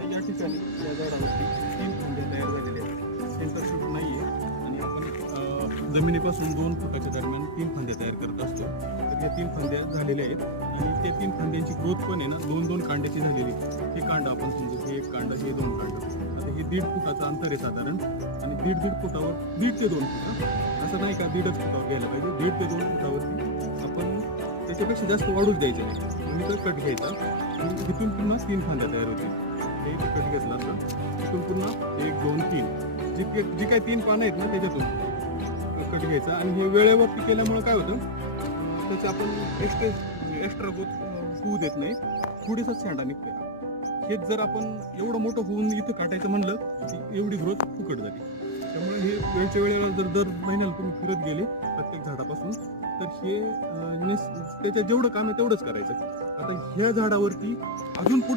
तर या ठिकाणी या झाडावरती 3 फांद्या तयार झालेल्या आहेत. सेंटर शूट नाही आहे आणि आपण जमिनीपासून 2 फुटाच्या दरम्यान 3 फांद्या तयार करत असतो. तर या 3 फांद्या झालेल्या आहेत आणि ते 3 फांद्यांची ग्रोथ पण आहे ना 2-2 कांड्याची झालेली. हे कांड आपण समजू, हे 1 कांड, हे 2 कांड. आता हे 1.5 फुटाचं अंतर आहे साधारण आणि 1.5 फुटावर 1.5 ते 2 फुट, असं नाही का 1.5 फुटावर घ्यायला पाहिजे. 1.5 ते 2 फुटावरती आपण त्याच्यापेक्षा जास्त वाढूच द्यायचं नाही. तुम्ही तर कट घ्यायचा आणि तिथून पुन्हा 3 फांद्या तयार होतील. हे कट घेतला तर तिथून पुन्हा 1, 2, 3 जी काही 3 पानं आहेत ना त्याच्यातून कट घ्यायचा. आणि हे वेळेवरती केल्यामुळे काय होतं, त्याचं आपण एक्स्ट्रा ग्रोथ होऊ देत नाही, थोडीसाच शेंडा निघते. हेच जर आपण एवढं मोठं होऊन इथं काटायचं म्हणलं की एवढी ग्रोथ फुकट जाते. त्यामुळे हे वेळच्या वेळेला जर दर महिन्याला तुम्ही फिरत गेले प्रत्येक झाडापासून तर हे त्याचं जेवढं काम आहे तेवढंच करायचं. आता ह्या झाडावरती अजून पुढे